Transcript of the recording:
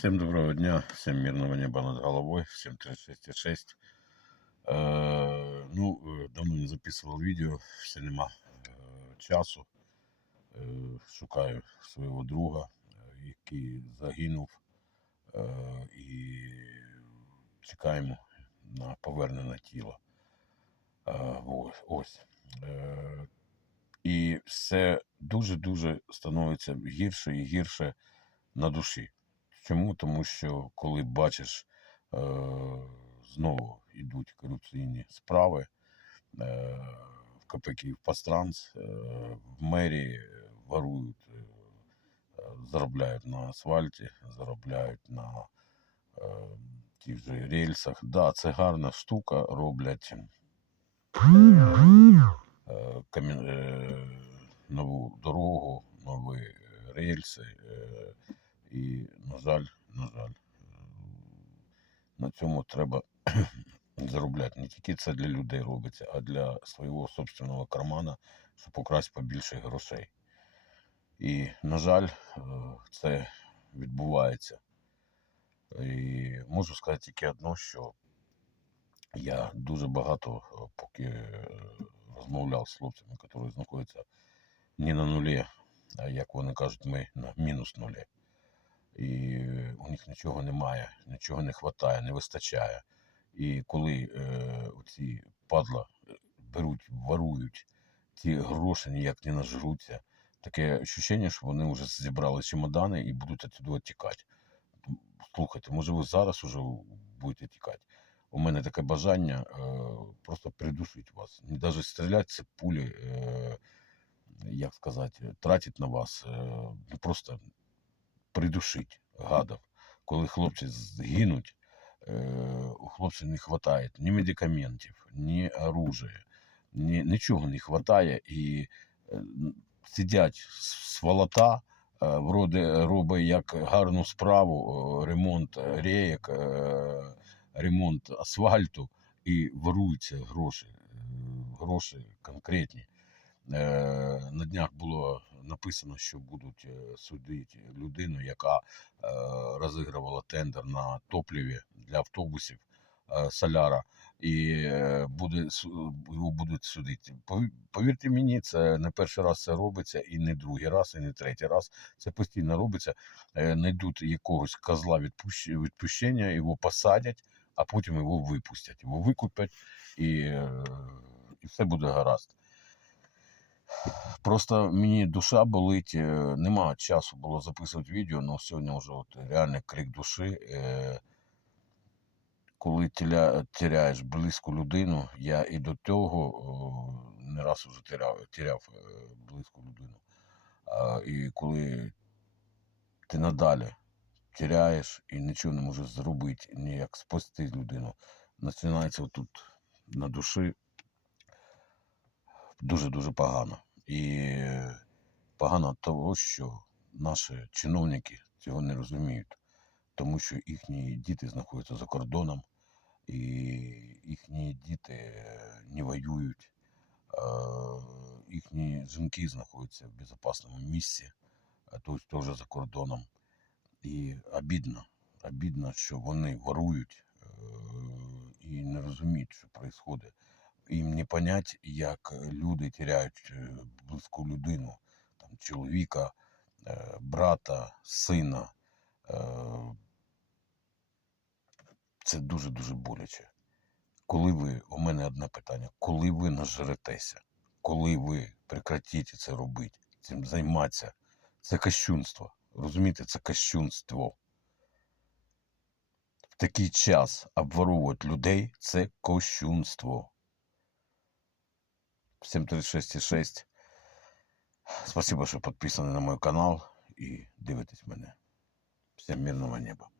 Всем доброго дня, всем мирного неба над головой, всем 36,6. Е, ну, е, давно не записував відео, все нема е, часу. Шукаю свого друга, який загинув. І чекаємо на повернене тіло. Е, ось. Е, і все дуже-дуже становиться гірше і гірше на душі. Чому? Тому що коли бачиш, е, знову йдуть корупційні справи е, в КП Київпастранс, е, в мерії ворують, е, е, заробляють на асфальті, заробляють на е, тих же рельсах. Да, це гарна штука, роблять е, камін- е, нову дорогу, нові рельси. Е, жаль, на жаль, на цьому треба заробляти. Не тільки це для людей робиться, а для свого собственного кармана, щоб украсть побільше грошей. І, на жаль, е, це відбувається. І можу сказати тільки одно, що я дуже багато, е, поки е, розмовляв з хлопцями, які знаходяться не на нулі, а як вони кажуть, ми на мінус нулі. І у них нічого немає, нічого не вистачає, не вистачає. І коли е, оці падла е, беруть, ворують, ті гроші ніяк не нажруться, таке відчуття, що вони вже зібрали чемодани і будуть відсюди тікати. Слухайте, може ви зараз уже будете тікати. У мене таке бажання е, просто придушити вас. Не навіть стріляти це пулі, е, як сказати, тратить на вас. Е, ну просто придушить гадів. Коли хлопці згинуть, е, у хлопців не вистачає ні медикаментів, ні оружия, ні, нічого не вистачає. І е, сидять сволота, е, вроде робить як гарну справу, ремонт рейок, ремонт асфальту, і воруються гроші, гроші конкретні. На днях було написано, що будуть е, судити людину, яка е, розігрувала тендер на топливі для автобусів е, Соляра, і буде, його будуть судити. Пові- Повірте мені, це не перший раз це робиться, і не другий раз, і не третій раз. Це постійно робиться. Знайдуть якогось козла відпущ- відпущення, його посадять, а потім його випустять. Його викупять, і, і все буде гаразд. Просто мені душа болить, е, нема часу було записувати відео, але сьогодні вже от реальний крик душі. Е, Коли теля, теряєш близьку людину, я і до того не раз вже теряв, теряв е, близьку людину. І коли ти надалі теряєш і нічого не можеш зробити, ніяк спасти людину, починається тут на душі дуже-дуже погано. І погано того, що наші чиновники цього не розуміють, тому що їхні діти знаходяться за кордоном, і їхні діти е, не воюють, їхні жінки знаходяться в безпечному місці, а тобто теж за кордоном. І обідно, обідно, що вони ворують е, і не розуміють, що відбувається їм не понять, як люди теряють е, близьку людину, там, чоловіка, е, брата, сина. Це дуже-дуже боляче. Коли ви, у мене одне питання, коли ви нажретеся, коли ви прекратите це робити, цим займатися, це кощунство. Розумієте, це кощунство. В такий час обворовувати людей це кощунство. Всем 36,6. Спасибо, що підписані на мой канал і дивитесь мене. Всім мирного неба.